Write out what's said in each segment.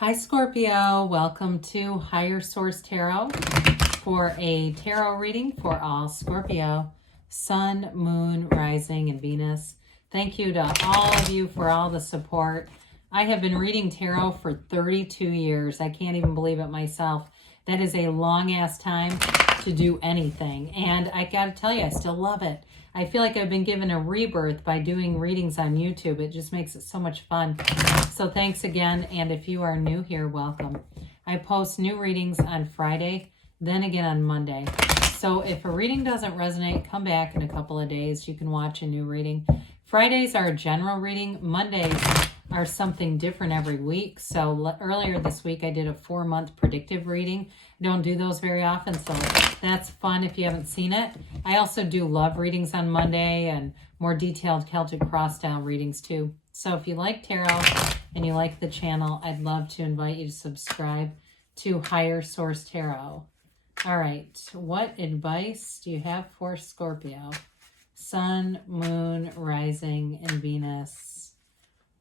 Hi Scorpio, welcome to Higher Source Tarot for a tarot reading for all Scorpio, Sun, Moon, Rising, and Venus. Thank you to all of you for all the support. I have been reading tarot for 32 years. I can't even believe it myself. That is a long ass time to do anything. And I gotta tell you, I still love it. I feel like I've been given a rebirth by doing readings on YouTube. It just makes it so much fun. So thanks again. And if you are new here, welcome. I post new readings on Friday, then again on Monday. So if a reading doesn't resonate, come back in a couple of days. You can watch a new reading. Fridays are a general reading. Mondays are something different every week. So earlier this week, I did a 4-month predictive reading. Don't do those very often, so that's fun if you haven't seen it. I also do love readings on Monday and more detailed Celtic cross style readings too. So if you like tarot and you like the channel, I'd love to invite you to subscribe to Higher Source Tarot. All right, what advice do you have for Scorpio? Sun, Moon, Rising, and Venus.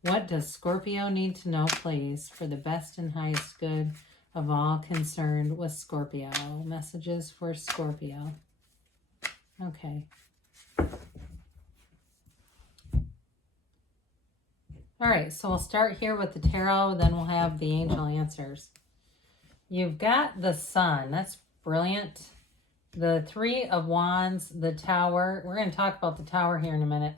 What does Scorpio need to know, please, for the best and highest good of all concerned with Scorpio? Messages for Scorpio. Okay. All right, so we'll start here with the tarot, then we'll have the angel answers. You've got the Sun. That's brilliant. The Three of Wands, the Tower. We're going to talk about the Tower here in a minute.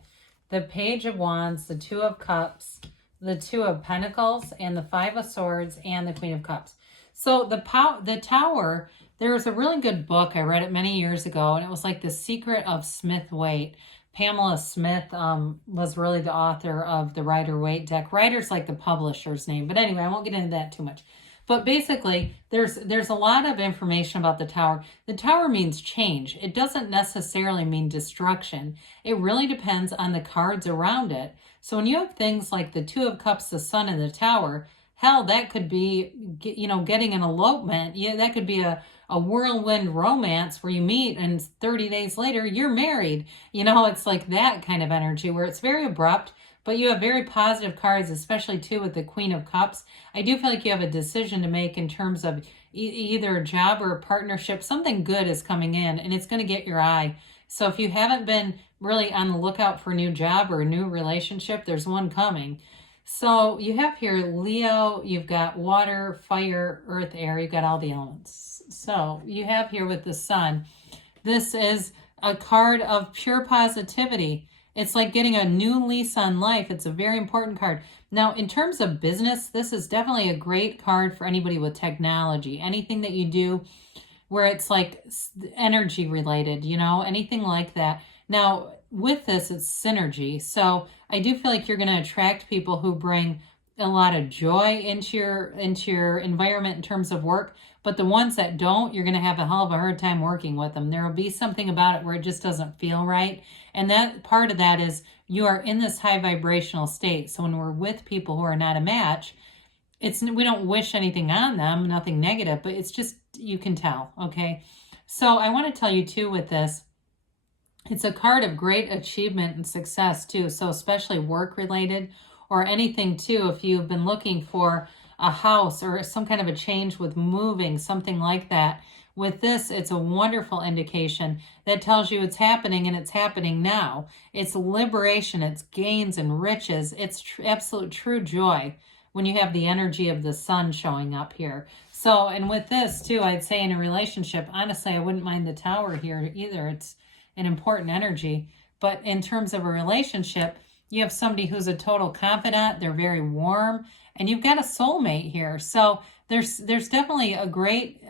The Page of Wands, the Two of Cups, the Two of Pentacles, and the Five of Swords, and the Queen of Cups. So the Tower, there was a really good book. I read it many years ago, and it was like The Secret of Smith-Waite. Pamela Smith was really the author of the Rider-Waite deck. Rider's like the publisher's name. But anyway, I won't get into that too much. But basically, there's a lot of information about the Tower. The Tower means change. It doesn't necessarily mean destruction. It really depends on the cards around it. So when you have things like the Two of Cups, the Sun, and the Tower, hell, that could be, getting an elopement. Yeah, that could be a whirlwind romance where you meet and 30 days later you're married. It's like that kind of energy where it's very abrupt. But you have very positive cards, especially too with the Queen of Cups. I do feel like you have a decision to make in terms of either a job or a partnership. Something good is coming in and it's going to get your eye. So if you haven't been really on the lookout for a new job or a new relationship, there's one coming. So you have here Leo, you've got water, fire, earth, air, you've got all the elements. So you have here with the Sun, this is a card of pure positivity. It's like getting a new lease on life. It's a very important card. Now, in terms of business, this is definitely a great card for anybody with technology. Anything that you do where it's like energy related, anything like that. Now, with this, it's synergy. So I do feel like you're going to attract people who bring a lot of joy into your environment in terms of work. But the ones that don't, you're going to have a hell of a hard time working with them. There will be something about it where it just doesn't feel right. And that part of that is you are in this high vibrational state. So when we're with people who are not a match, we don't wish anything on them, nothing negative, but it's just, you can tell, okay? So I want to tell you too with this, it's a card of great achievement and success too. So especially work related or anything too, if you've been looking for a house or some kind of a change with moving, something like that. With this, it's a wonderful indication that tells you it's happening and it's happening now. It's liberation, it's gains and riches. It's absolute true joy when you have the energy of the Sun showing up here. So, and with this too, I'd say in a relationship, honestly, I wouldn't mind the Tower here either. It's an important energy. But in terms of a relationship, you have somebody who's a total confidant. They're very warm. And you've got a soulmate here. So there's definitely a great,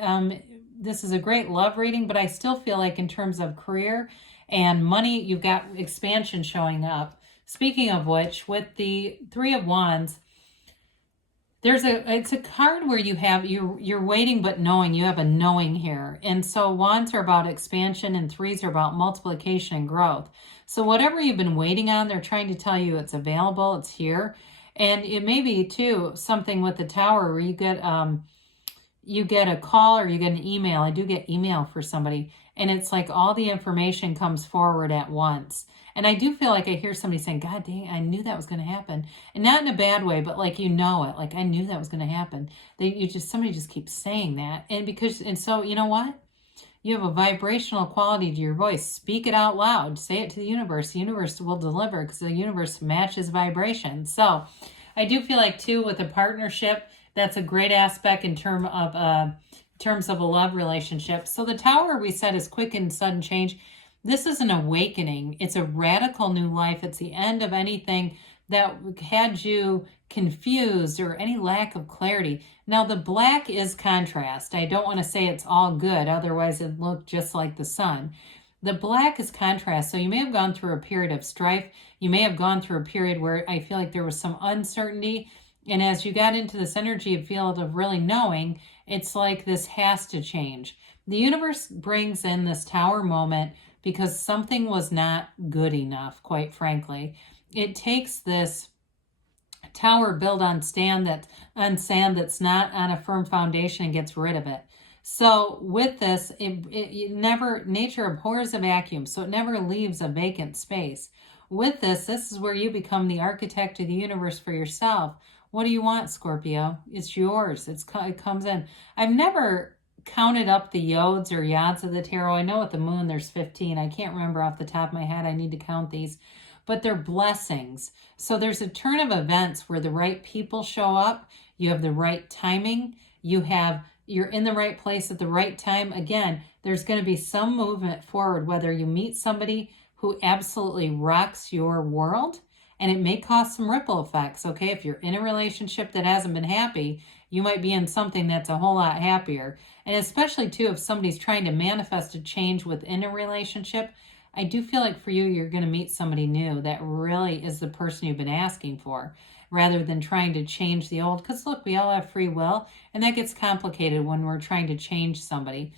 this is a great love reading, but I still feel like in terms of career and money, you've got expansion showing up. Speaking of which, with the Three of Wands, it's a card where you're waiting but knowing. You have a knowing here. And so wands are about expansion and threes are about multiplication and growth. So whatever you've been waiting on, they're trying to tell you it's available, it's here. And it may be too something with the Tower where you get a call or you get an email. I do get email for somebody and it's like all the information comes forward at once. And I do feel like I hear somebody saying, God dang, I knew that was going to happen. And not in a bad way, but like, you know it. Like, I knew that was going to happen. Somebody just keeps saying that. And so, you know what? You have a vibrational quality to your voice. Speak it out loud. Say it to the universe. The universe will deliver because the universe matches vibration. So I do feel like, too, with a partnership, that's a great aspect in terms of a love relationship. So the Tower, we said, is quick and sudden change. This is an awakening. It's a radical new life. It's the end of anything that had you confused or any lack of clarity. Now, the black is contrast. I don't want to say it's all good, otherwise it'd look just like the sun. The black is contrast. So you may have gone through a period of strife. You may have gone through a period where I feel like there was some uncertainty. And as you got into this energy field of really knowing, it's like this has to change. The universe brings in this Tower moment because something was not good enough, quite frankly. It takes this tower built on sand that's not on a firm foundation and gets rid of it. So with this, nature abhors a vacuum, so it never leaves a vacant space. With this is where you become the architect of the universe for yourself. What do you want, Scorpio? It's yours. It comes in. I've never counted up the yods or yads of the tarot. I know with the moon there's 15. I can't remember off the top of my head. I need to count these. But they're blessings. So there's a turn of events where the right people show up. You have the right timing. You're in the right place at the right time. Again, there's going to be some movement forward, whether you meet somebody who absolutely rocks your world, and it may cause some ripple effects, okay? If you're in a relationship that hasn't been happy, you might be in something that's a whole lot happier. And especially, too, if somebody's trying to manifest a change within a relationship, I do feel like for you, you're going to meet somebody new that really is the person you've been asking for, rather than trying to change the old. Because look, we all have free will, and that gets complicated when we're trying to change somebody.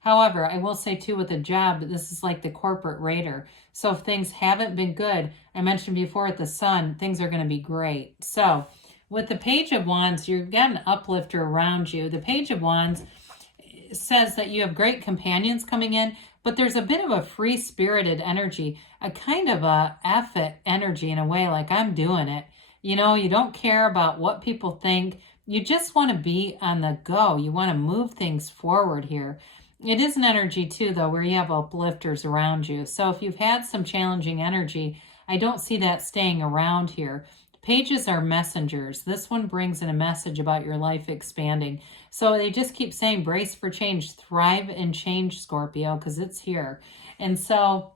However, I will say, too, with a job, this is like the corporate raider. So if things haven't been good, I mentioned before at the Sun, things are going to be great. So with the Page of Wands, you've got an uplifter around you. The Page of Wands says that you have great companions coming in, but there's a bit of a free-spirited energy, a kind of a effort energy in a way, like I'm doing it. You know, you don't care about what people think. You just want to be on the go. You want to move things forward here. It is an energy, too, though, where you have uplifters around you. So if you've had some challenging energy, I don't see that staying around here. Pages are messengers. This one brings in a message about your life expanding. So they just keep saying, brace for change, thrive and change, Scorpio, because it's here. And so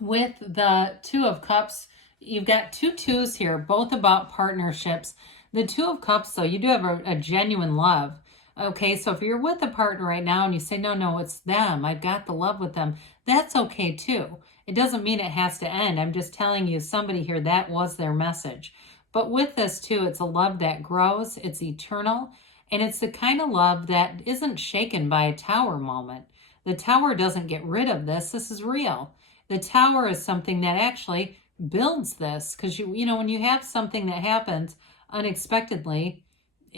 with the Two of Cups, you've got two twos here, both about partnerships. The Two of Cups, though, you do have a genuine love. Okay, so if you're with a partner right now and you say, no, it's them, I've got the love with them, that's okay too. It doesn't mean it has to end. I'm just telling you, somebody here, that was their message. But with this too, it's a love that grows, it's eternal, and it's the kind of love that isn't shaken by a Tower moment. The Tower doesn't get rid of this. This is real. The Tower is something that actually builds this, because you know, when you have something that happens unexpectedly,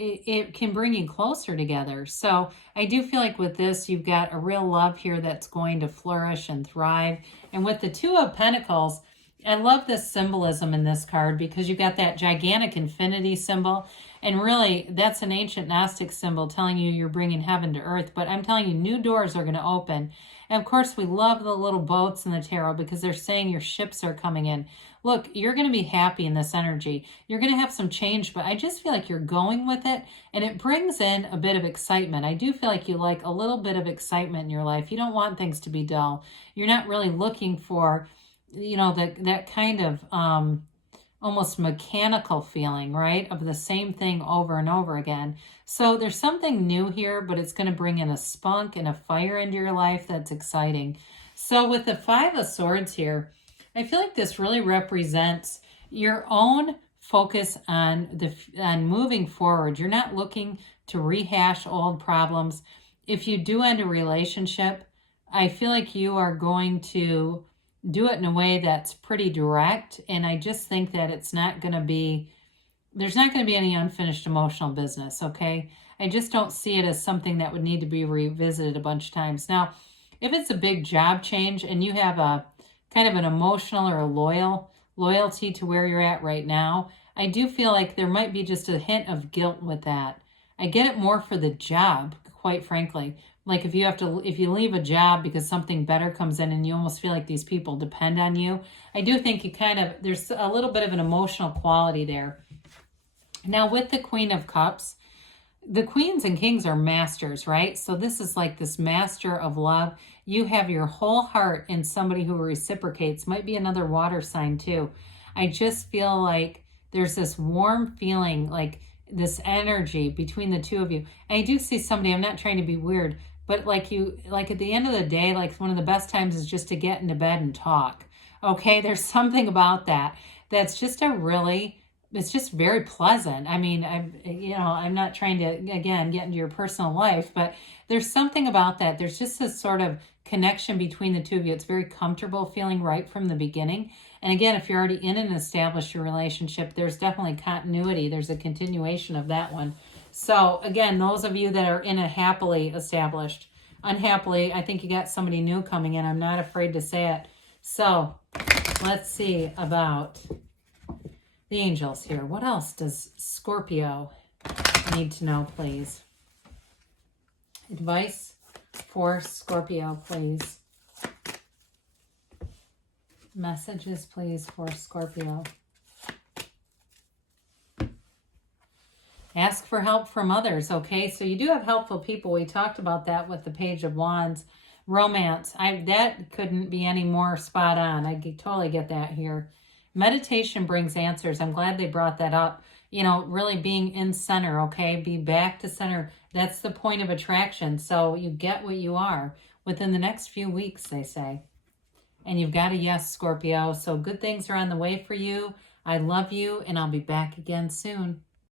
it can bring you closer together. So I do feel like with this, you've got a real love here that's going to flourish and thrive. And with the Two of Pentacles, I love this symbolism in this card because you've got that gigantic infinity symbol. And really, that's an ancient Gnostic symbol telling you you're bringing heaven to earth. But I'm telling you, new doors are going to open. And of course, we love the little boats in the tarot because they're saying your ships are coming in. Look, you're going to be happy in this energy. You're going to have some change, but I just feel like you're going with it, and it brings in a bit of excitement. I do feel like you like a little bit of excitement in your life. You don't want things to be dull. You're not really looking for, you know, that kind of almost mechanical feeling, right, of the same thing over and over again. So there's something new here, but it's going to bring in a spunk and a fire into your life that's exciting. So with the Five of Swords here, I feel like this really represents your own focus on moving forward. You're not looking to rehash old problems. If you do end a relationship, I feel like you are going to do it in a way that's pretty direct. And I just think that there's not going to be any unfinished emotional business, okay? I just don't see it as something that would need to be revisited a bunch of times. Now, if it's a big job change and you have a kind of an emotional or a loyalty to where you're at right now. I do feel like there might be just a hint of guilt with that. I get it more for the job, quite frankly. Like if you leave a job because something better comes in and you almost feel like these people depend on you. I do think you there's a little bit of an emotional quality there. Now with the Queen of Cups, the queens and kings are masters, right? So this is like this master of love. You have your whole heart in somebody who reciprocates. Might be another water sign too. I just feel like there's this warm feeling, like this energy between the two of you. And I do see somebody, I'm not trying to be weird, but like at the end of the day, like one of the best times is just to get into bed and talk. Okay, there's something about that that's just it's just very pleasant. I mean, I'm not trying to, again, get into your personal life, but there's something about that. There's just this sort of connection between the two of you. It's very comfortable feeling right from the beginning. And again, if you're already in an established relationship, there's definitely continuity. There's a continuation of that one. So again, those of you that are in a happily established, unhappily, I think you got somebody new coming in. I'm not afraid to say it. So let's see about the angels here. What else does Scorpio need to know, please? Advice for Scorpio, please. Messages, please, for Scorpio. Ask for help from others, okay? So you do have helpful people. We talked about that with the Page of Wands. Romance. That couldn't be any more spot on. I totally get that here. Meditation brings answers. I'm glad they brought that up. You know, really being in center, okay? Be back to center. That's the point of attraction. So you get what you are within the next few weeks, they say. And you've got a yes, Scorpio. So good things are on the way for you. I love you, and I'll be back again soon.